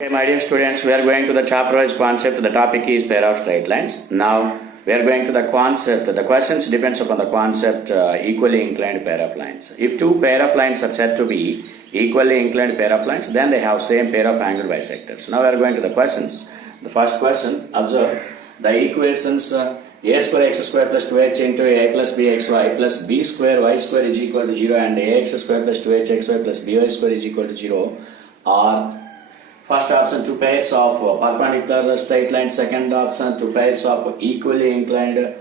Okay, my dear students, we are going to the chapter-wise concept. The topic is pair of straight lines. Now, we are going to the concept. The questions depends upon the concept equally inclined pair of lines. If two pair of lines are said to be equally inclined pair of lines, then they have same pair of angle bisectors. Now, we are going to the questions. The first question, observe the equations a square x square plus 2h into a plus bxy plus b square y square is equal to 0 and ax square plus 2hxy plus by square is equal to 0 are first option two pairs of perpendicular straight lines, second option two pairs of equally inclined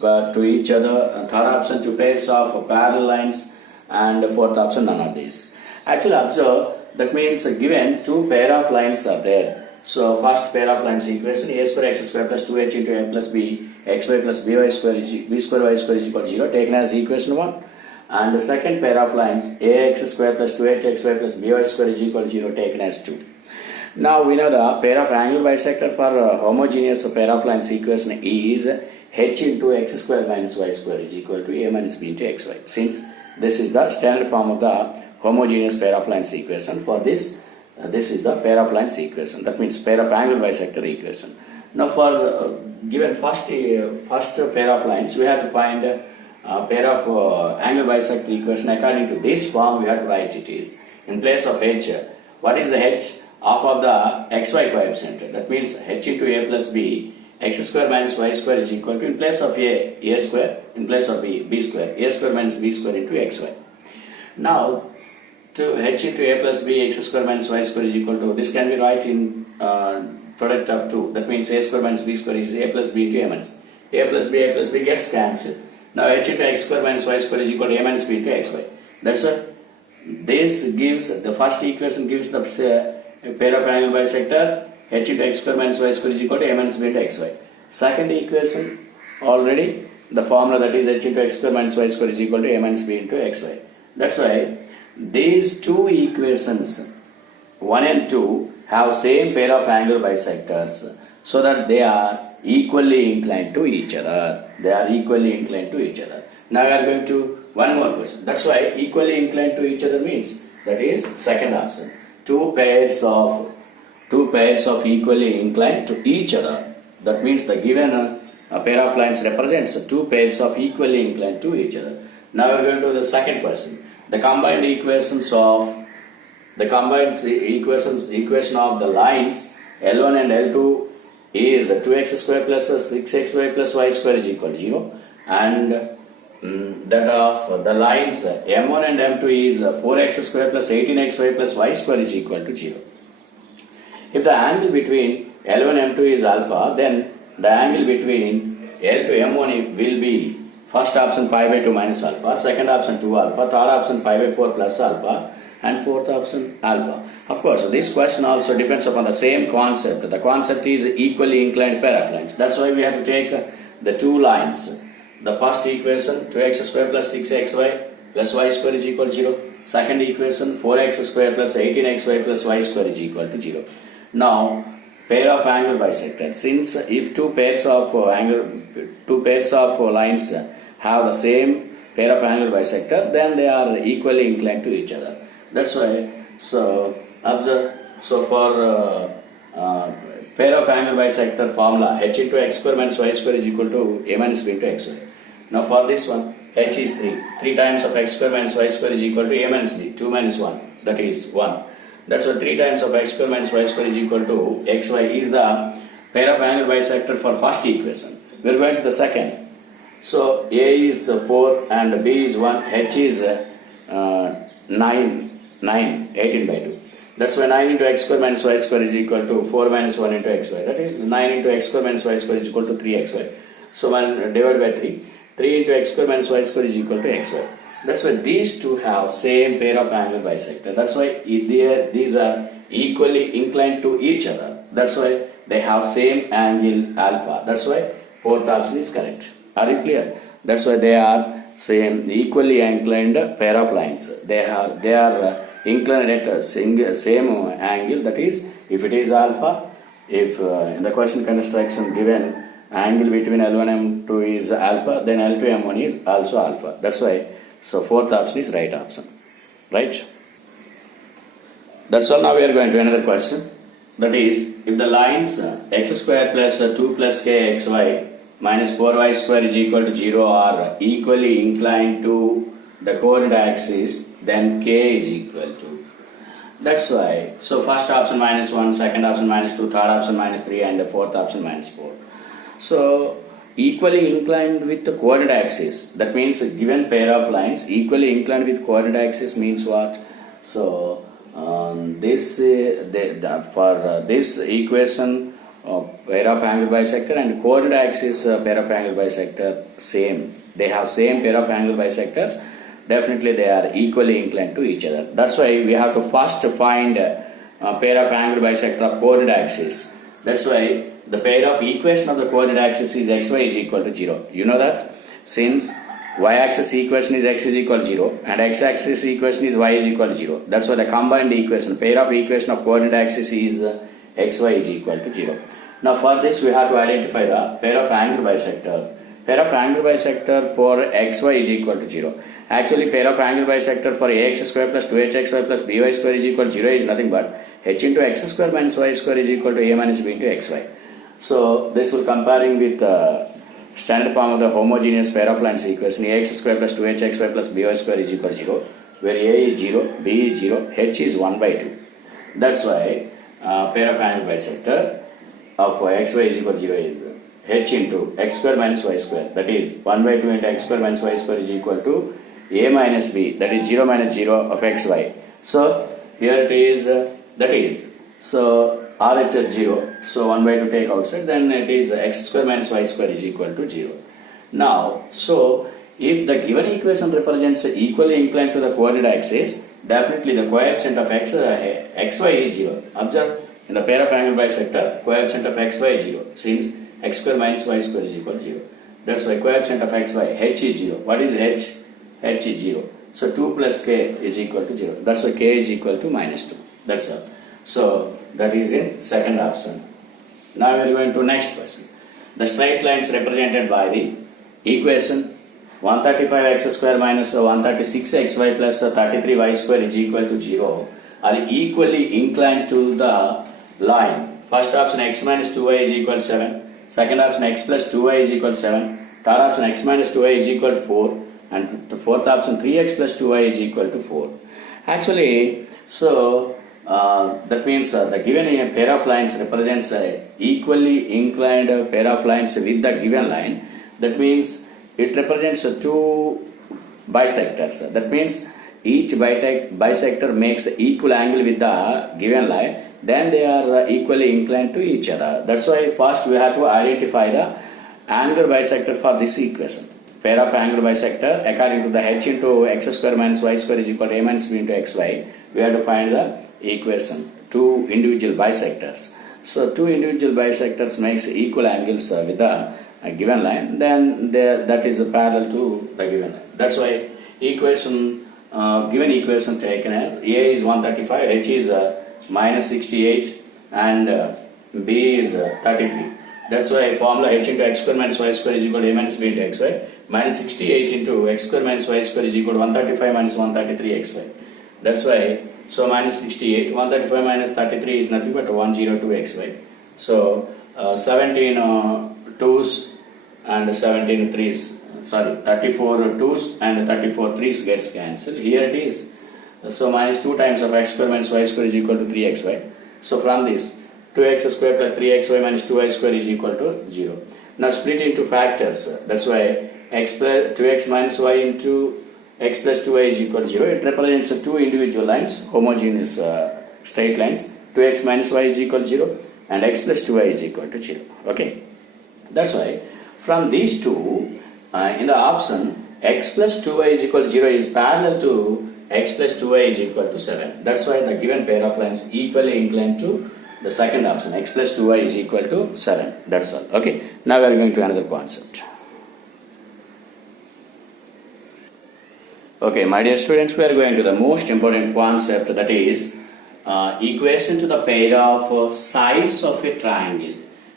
to each other, third option two pairs of parallel lines, and fourth option none of these. Actually observe, that means given two pair of lines are there. So first pair of lines equation a square x square plus 2h into a plus b xy plus by square is b square y square is equal to 0 taken as equation 1. And the second pair of lines ax square plus 2hxy plus by square is equal to 0 taken as 2. Now we know the pair of angle bisector for homogeneous pair of lines equation is h into x square minus y square is equal to a minus b into xy. Since this is the standard form of the homogeneous pair of lines equation, for this this is the pair of lines equation. That means pair of angle bisector equation. Now for given first pair of lines, we have to find a pair of angle bisector equation. According to this form, we have to write it is in place of h. What is the h? Half of the xy coefficient. That means h into a plus b, x square minus y square is equal to, in place of a square, in place of b square, a square minus b square into xy. Now to h into a plus b, x square minus y square is equal to, this can be write in product of 2. That means a square minus b square is a plus b into a minus b. A plus b gets cancelled. Now h into x square minus y square is equal to a minus b into xy. That's what this gives. The first equation gives the pair of angle bisector h into x square minus y square is equal to a minus b into xy. Second equation already the formula, that is h into x square minus y square is equal to a minus b into xy. That's why these two equations 1 and 2 have same pair of angle bisectors, so that they are equally inclined to each other. They are equally inclined to each other. Now we are going to one more question. That's why equally inclined to each other means, that is second option. Two pairs of equally inclined to each other. That means the given a pair of lines represents two pairs of equally inclined to each other. Now we are going to the second question. The combined equation of the lines L1 and L2 is 2x square plus 6xy plus y square is equal to 0, and that of the lines M1 and M2 is 4x square plus 18xy plus y square is equal to 0. If the angle between L1 and M2 is alpha, then the angle between L to M1 will be first option pi by 2 minus alpha, second option 2 alpha, third option pi by 4 plus alpha, and fourth option alpha. Of course, this question also depends upon the same concept. The concept is equally inclined pair of lines. That's why we have to take the two lines. The first equation 2x square plus 6xy plus y square is equal to 0. Second equation 4x square plus 18xy plus y square is equal to 0. Now pair of angle bisector. Since if two pairs of lines have the same pair of angle bisector, then they are equally inclined to each other. That's why, so observe, so for pair of angle bisector formula, h into x square minus y square is equal to a minus b into xy. Now for this one, h is 3. 3 times of x square minus y square is equal to a minus b. 2 minus 1, that is 1. That's why 3 times of x square minus y square is equal to xy is the pair of angle bisector for first equation. We are going to the second. So a is the 4 and b is 1, h is 18 by 2. That's why 9 into x square minus y square is equal to 4 minus 1 into xy. That is 9 into x square minus y square is equal to 3xy. So 1 divided by 3. 3 into x square minus y square is equal to xy. That's why these two have same pair of angle bisector. That's why these are equally inclined to each other. That's why they have same angle alpha. That's why fourth option is correct. Are you clear? That's why they are same equally inclined pair of lines. They are inclined at same angle. That is, if it is alpha, if in the question construction given angle between L1 and M2 is alpha, then L2 M1 is also alpha. That's why, so fourth option is right option. Right? That's all. Now we are going to another question. That is, if the lines x square plus 2 plus k xy minus 4y square is equal to 0 are equally inclined to the coordinate axis, then k is equal to. That's why, so first option minus 1, second option minus 2, third option minus 3 and the fourth option minus 4. So, equally inclined with the coordinate axis, that means a given pair of lines equally inclined with coordinate axis means what? So, this equation pair of angle bisector and coordinate axis pair of angle bisector same. They have same pair of angle bisectors. Definitely they are equally inclined to each other. That's why we have to first find a pair of angle bisector of coordinate axis. That's why the pair of equation of the coordinate axis is xy is equal to 0. You know that since y-axis equation is x is equal to 0 and x-axis equation is y is equal to 0. That's why the combined equation, pair of equation of coordinate axis is xy is equal to 0. Now for this we have to identify the pair of angle bisector. Pair of angle bisector for xy is equal to 0. Actually pair of angle bisector for ax square plus 2hxy plus by square is equal to 0 is nothing but h into x square minus y square is equal to a minus b into xy. So this will comparing with standard form of the homogeneous pair of lines equation ax square plus 2hxy plus by square is equal to 0, where a is 0, b is 0, h is 1 by 2. That's why pair of angle bisector of xy is equal to 0 is h into x square minus y square, that is 1 by 2 into x square minus y square is equal to a minus b, that is 0 minus 0 of xy. So here it is, that is, so RHS is 0, so 1 by 2 take outside, then it is x square minus y square is equal to 0. Now, so if the given equation represents equally inclined to the coordinate axis, definitely the coefficient of xy is 0. Observe, in the pair of angle bisector, coefficient of xy is 0, since x square minus y square is equal to 0. That's why coefficient of xy, h is 0. What is h? H is 0. So 2 plus k is equal to 0. That's why k is equal to minus 2. That's all. So that is in second option. Now we are going to next question. The straight lines represented by the equation 135x square minus 136xy plus 33y square is equal to 0 are equally inclined to the line. First option x minus 2y is equal to 7. Second option x plus 2y is equal to 7. Third option x minus 2y is equal to 4. And the fourth option 3x plus 2y is equal to 4. Actually, so that means the given pair of lines represents equally inclined pair of lines with the given line. That means it represents two bisectors. That means each bisector makes equal angle with the given line. Then they are equally inclined to each other. That's why first we have to identify the angle bisector for this equation. Pair of angle bisector according to the h into x square minus y square is equal to a minus b into xy. We have to find the equation, two individual bisectors. So two individual bisectors makes equal angles with the given line, then that is parallel to the given line. That's why equation, given equation taken as a is 135, h is minus 68 and b is 33. That's why formula h into x square minus y square is equal to a minus b into xy. Minus 68 into x square minus y square is equal to 135 minus 133 xy. That's why, so minus 68, 135 minus 33 is nothing but 102 xy. So 17 2's and 17 3's, sorry, 34 2's and 34 3's gets cancelled. Here it is. So minus 2 times of x square minus y square is equal to 3xy. So from this, 2x square plus 3xy minus 2y square is equal to 0. Now split into factors. That's why x plus 2x minus y into x plus 2y is equal to 0. It represents two individual lines, homogeneous straight lines. 2x minus y is equal to 0 and x plus 2y is equal to 0. Okay. That's why from these two, in the option x plus 2y is equal to 0 is parallel to x plus 2y is equal to 7. That's why the given pair of lines equally inclined to the second option, x plus 2y is equal to 7. That's all. Okay. Now we are going to another concept. Okay, my dear students, we are going to the most important concept, that is equation to the pair of sides of a triangle.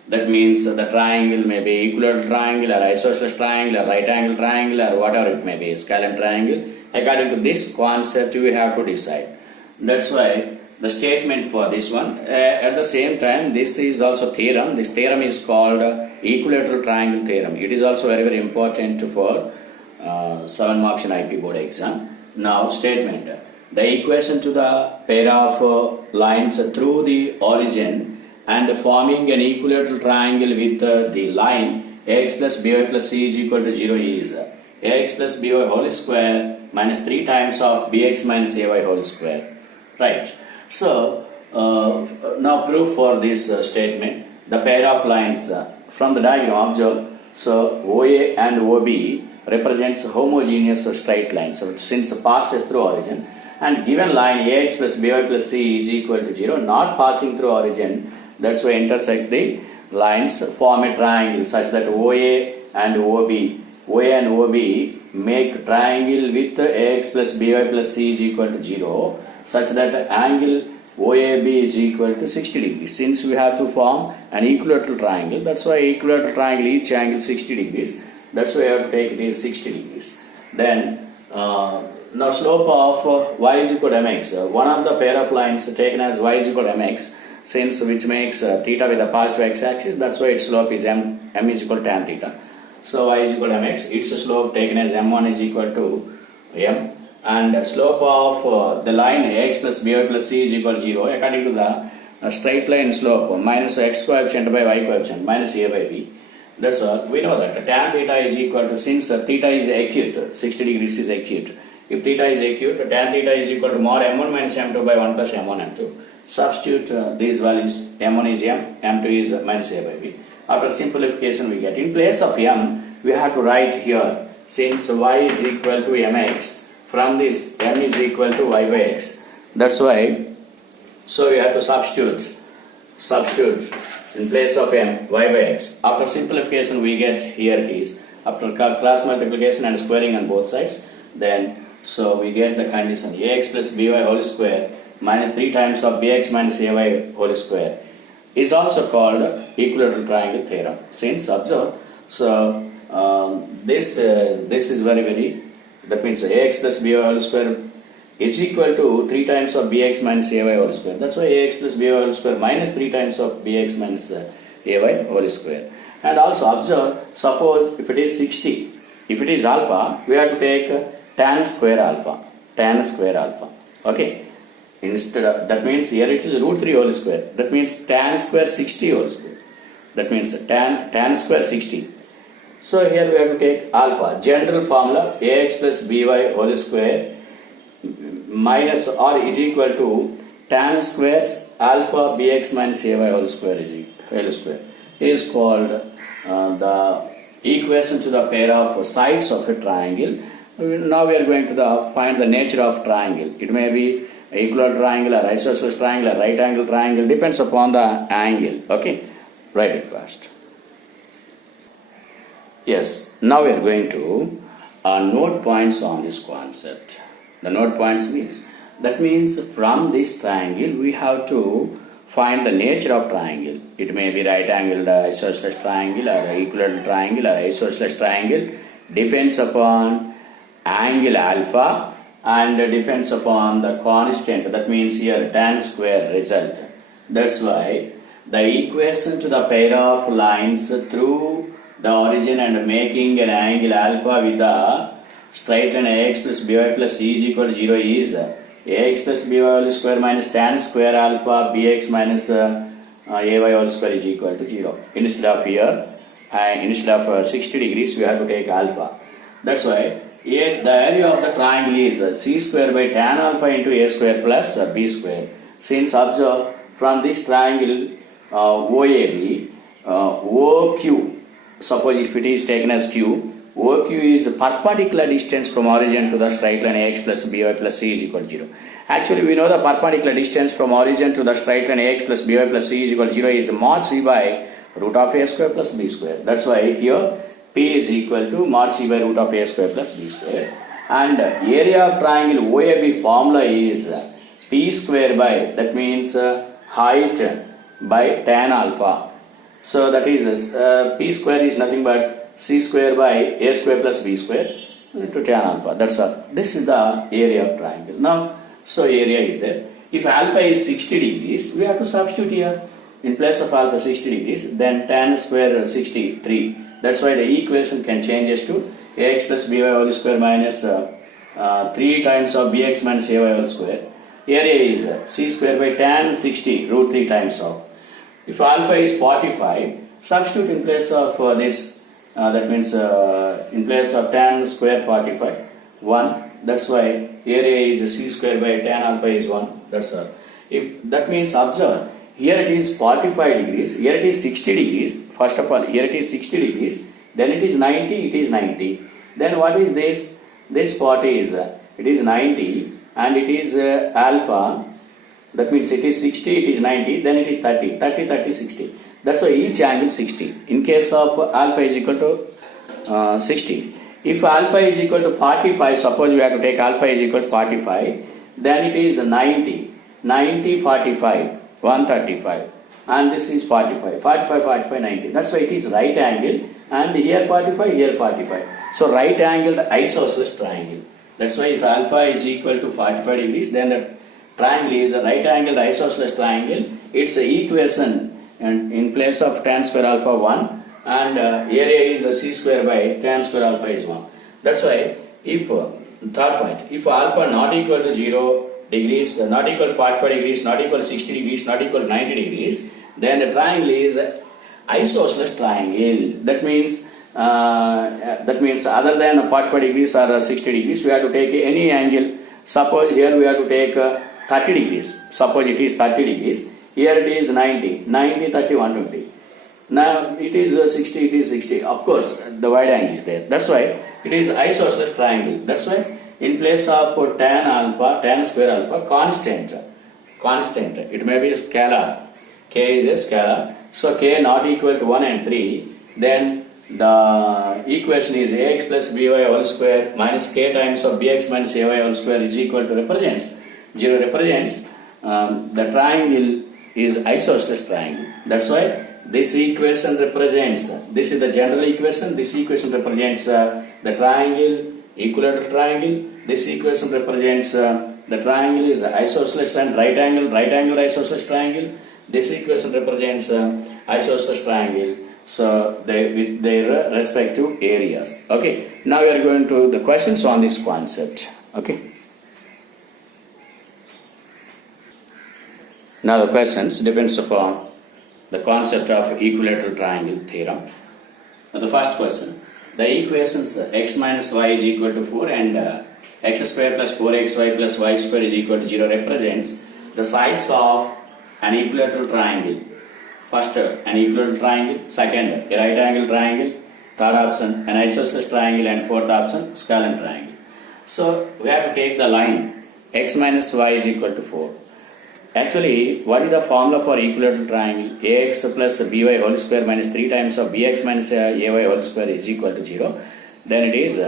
That means the triangle may be equilateral triangle or isosceles triangle or right angle triangle or whatever it may be, scalene triangle. According to this concept, you have to decide. That's why the statement for this one. At the same time, this is also theorem. This theorem is called equilateral triangle theorem. It is also very, very important for 7 marks in IP board exam. Now, statement. The equation to the pair of lines through the origin and forming an equilateral triangle with the line ax plus by plus c is equal to 0 is ax plus by whole square minus 3 times of bx minus ay whole square. Right. So, now proof for this statement. The pair of lines from the diagram observe. So, OA and OB represents homogeneous straight lines. So, since it passes through origin, and given line ax plus by plus c is equal to 0, not passing through origin, that's why intersect the lines, form a triangle such that OA and OB make triangle with ax plus by plus c is equal to 0, such that angle OAB is equal to 60 degrees. Since we have to form an equilateral triangle, that's why equilateral triangle each angle 60 degrees. That's why I have to take it is 60 degrees. Then now slope of y is equal to mx. One of the pair of lines taken as y is equal to mx, since which makes theta with the positive x-axis. That's why its slope is m is equal to tan theta. So y is equal to mx. Its slope taken as m1 is equal to m. And slope of the line ax plus by plus c is equal to 0 according to the straight line slope minus x coefficient by y coefficient minus a by b. That's all. We know that tan theta is equal to, since theta is acute, 60 degrees is acute. If theta is acute, tan theta is equal to mod m1 minus m2 by 1 plus m1 m2. Substitute these values. M1 is m, m2 is minus a by b. After simplification we get, in place of m, we have to write here, since y is equal to mx, from this m is equal to y by x. That's why, so we have to substitute in place of m, y by x. After simplification we get, here it is, after cross multiplication and squaring on both sides, then so we get the condition ax plus by whole square minus 3 times of bx minus ay whole square is also called equilateral triangle theorem. Since observe, so this is very, very, that means ax plus by whole square is equal to 3 times of bx minus ay whole square. That's why ax plus by whole square minus 3 times of bx minus ay whole square. And also observe, suppose if it is 60, if it is alpha, we have to take tan square alpha. Okay. Instead of, that means here it is root 3 whole square. That means tan square 60 whole square. That means tan square 60. So here we have to take alpha. General formula ax plus by whole square minus or is equal to tan squares alpha bx minus ay whole square is called the equation to the pair of sides of a triangle. Now we are going to find the nature of triangle. It may be equilateral triangle or isosceles triangle or right angle triangle, depends upon the angle. Okay, write it fast. Yes, now we are going to note points on this concept. The note points means from this triangle we have to find the nature of triangle. It may be right angled isosceles triangle or equilateral triangle or isosceles triangle, depends upon angle alpha and depends upon the constant, that means here tan square result. That's why the equation to the pair of lines through the origin and making an angle alpha with the straight line ax plus by plus c is equal to 0 is ax plus by whole square minus tan square alpha bx minus ay whole square is equal to 0. Instead of here, instead of 60 degrees, we have to take alpha. That's why here the area of the triangle is c square by tan alpha into a square plus b square. Since observe, from this triangle OAB, OQ, suppose if it is taken as Q, OQ is perpendicular distance from origin to the straight line ax plus by plus c is equal to 0. Actually, we know the perpendicular distance from origin to the straight line ax plus by plus c is equal to 0 is mod c by root of a square plus b square. That's why here P is equal to mod c by root of a square plus b square. And area of triangle OAB formula is P square by, that means height by tan alpha. So that is P square is nothing but c square by a square plus b square into tan alpha. That's all. This is the area of triangle. Now, so area is there. If alpha is 60 degrees, we have to substitute here. In place of alpha 60 degrees, then tan square 63. That's why the equation can change as to ax plus by whole square minus 3 times of bx minus ay whole square. Area is c square by tan 60 root 3 times of. If alpha is 45, substitute in place of this, that means in place of tan square 45, 1. That's why area is c square by tan alpha is 1. That's all. If that means observe, here it is 45 degrees, here it is 60 degrees. First of all, here it is 60 degrees, then it is 90, it is 90. Then what is this? This part is, it is 90 and it is alpha. That means it is 60, it is 90, then it is 30, 30, 30, 60. That's why each angle 60. In case of alpha is equal to 60. If alpha is equal to 45, suppose we have to take alpha is equal to 45, then it is 90, 90, 45, 135. And this is 45, 45, 45, 90. That's why it is right angle. And here 45, here 45. So right angled isosceles triangle. That's why if alpha is equal to 45 degrees, then the triangle is a right angled isosceles triangle. It's a equation, and in place of tan square alpha 1 and area is a c square by tan square alpha is 1. That's why if third point, if alpha not equal to 0 degrees, not equal to 45 degrees, not equal to 60 degrees, not equal to 90 degrees, then the triangle is isosceles triangle. That means other than 45 degrees or 60 degrees, we have to take any angle. Suppose here we have to take 30 degrees. Suppose it is 30 degrees. Here it is 90, 90, 30, 120. Now it is 60, it is 60. Of course, the wide angle is there. That's why it is isosceles triangle. That's why in place of tan alpha, tan square alpha, constant. It may be scalar. K is a scalar. So K not equal to 1 and 3. Then the equation is ax plus by whole square minus k times of bx minus ay whole square is equal to represents. 0 represents the triangle is isosceles triangle. That's why this equation represents, this is the general equation, this equation represents the triangle, equilateral triangle. This equation represents the triangle is isosceles and right angle isosceles triangle. This equation represents isosceles triangle. So they with their respective areas. Okay. Now we are going to the questions on this concept. Okay. Now the questions depends upon the concept of equilateral triangle theorem. Now the first question, the equations x minus y is equal to 4 and x square plus 4xy plus y square is equal to 0 represents the sides of an equilateral triangle. First, an equilateral triangle. Second, a right angle triangle. Third option, an isosceles triangle. And fourth option, scalar triangle. So we have to take the line x minus y is equal to 4. Actually, what is the formula for equilateral triangle? Ax plus by whole square minus 3 times of bx minus ay whole square is equal to 0. Then it is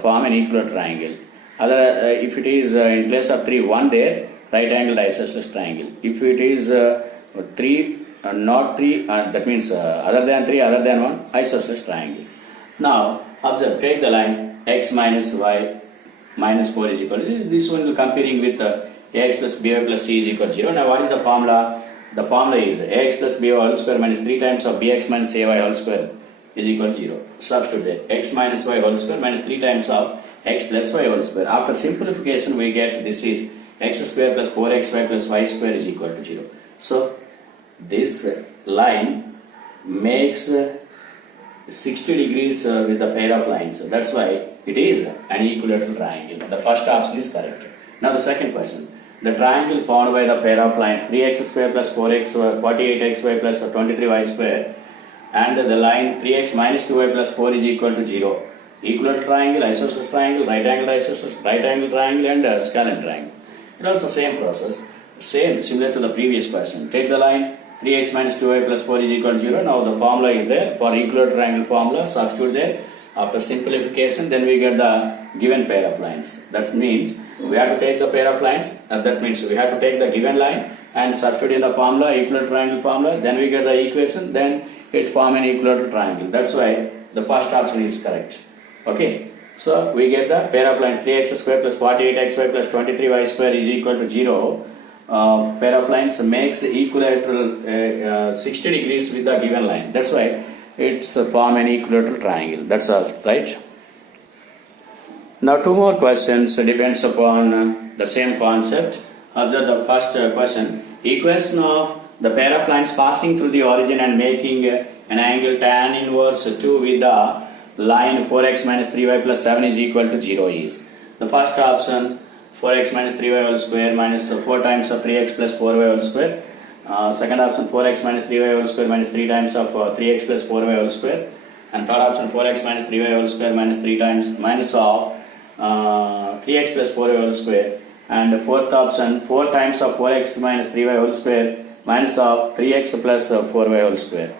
form an equilateral triangle. Other, if it is in place of 3, 1 there, right angled isosceles triangle. If it is 3, not 3, that means other than 3, other than 1, isosceles triangle. Now, observe, take the line x minus y minus 4 is equal to, this one will comparing with ax plus by plus c is equal to 0. Now, what is the formula? The formula is ax plus by whole square minus 3 times of bx minus ay whole square is equal to 0. Substitute there, x minus y whole square minus 3 times of x plus y whole square. After simplification, we get this is x square plus 4xy plus y square is equal to 0. So, this line makes 60 degrees with the pair of lines. That's why it is an equilateral triangle. The first option is correct. Now the second question. The triangle formed by the pair of lines 3x square plus 48xy plus 23y square and the line 3x minus 2y plus 4 is equal to 0. Equilateral triangle, isosceles triangle, right angle isosceles, right angle triangle and scalar triangle. It also same process. Same, similar to the previous question. Take the line 3x minus 2y plus 4 is equal to 0. Now the formula is there for equilateral triangle formula. Substitute there. After simplification, then we get the given pair of lines. That means we have to take the pair of lines. That means we have to take the given line and substitute in the formula, equilateral triangle formula. Then we get the equation. Then it form an equilateral triangle. That's why the first option is correct. Okay. So we get the pair of lines 3x square plus 48xy plus 23y square is equal to 0. pair of lines makes equilateral 60 degrees with the given line. That's why it's form an equilateral triangle. That's all, right? Now two more questions depends upon the same concept. Observe the first question. Equation of the pair of lines passing through the origin and making an angle tan inverse 2 with the line 4x minus 3y plus 7 is equal to 0 is. The first option 4x minus 3y whole square minus 4 times of 3x plus 4y whole square. Second option 4x minus 3y whole square minus 3 times of 3x plus 4y whole square. And third option 4x minus 3y whole square minus 3 times minus of 3x plus 4y whole square. And fourth option 4 times of 4x minus 3y whole square minus of 3x plus 4y whole square.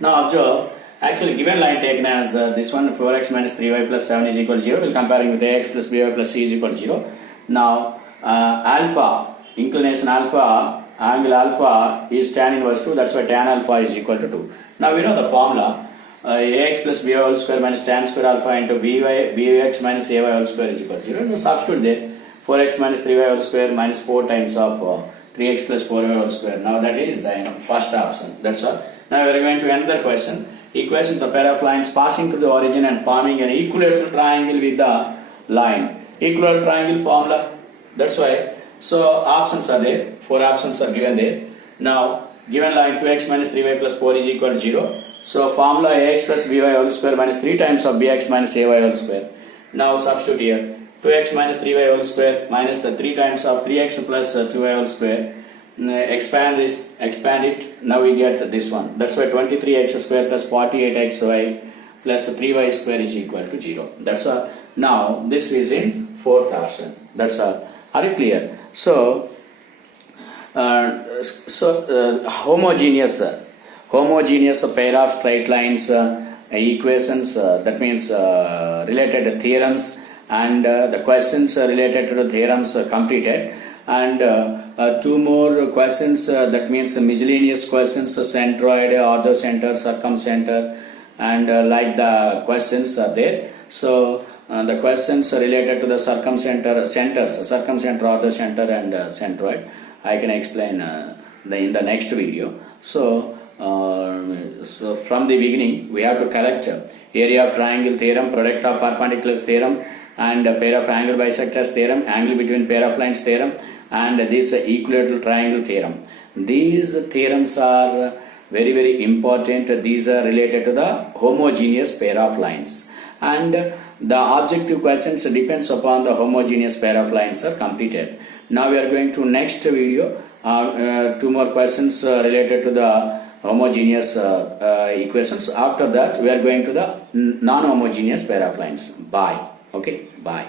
Now observe, actually given line taken as this one 4x minus 3y plus 7 is equal to 0, we'll comparing with ax plus by plus c is equal to 0. Now alpha, inclination alpha, angle alpha is tan inverse 2, that's why tan alpha is equal to 2. Now we know the formula, ax plus by whole square minus tan square alpha into bx minus ay whole square is equal to 0. Now substitute there, 4x minus 3y whole square minus 4 times of 3x plus 4y whole square. Now that is the first option, that's all. Now we are going to another question. Equation of the pair of lines passing to the origin and forming an equilateral triangle with the line. Equilateral triangle formula, that's why. So options are there, 4 options are given there. Now given line 2x minus 3y plus 4 is equal to 0. So formula ax plus by whole square minus 3 times of bx minus ay whole square. Now substitute here, 2x minus 3y whole square minus the 3 times of 3x plus 2y whole square. Expand this, expand it, now we get this one. That's why 23x square plus 48xy plus 3y square is equal to 0. That's all. Now this is in fourth option. That's all. Are you clear? So, homogeneous pair of straight lines equations, that means related theorems, and the questions related to the theorems completed. And 2 more questions, that means miscellaneous questions, centroid, orthocenter, circumcenter, and like the questions are there. So the questions related to the circumcenter, circumcenter, orthocenter, and centroid, I can explain in the next video. So from the beginning, we have to collect area of triangle theorem, product of perpendiculars theorem, and pair of angle bisectors theorem, angle between pair of lines theorem, and this equilateral triangle theorem. These theorems are very, very important. These are related to the homogeneous pair of lines, and the objective questions depends upon the homogeneous pair of lines are completed. Now we are going to next video, 2 more questions related to the homogeneous equations. After that we are going to the non-homogeneous pair of lines. Bye. Okay, bye.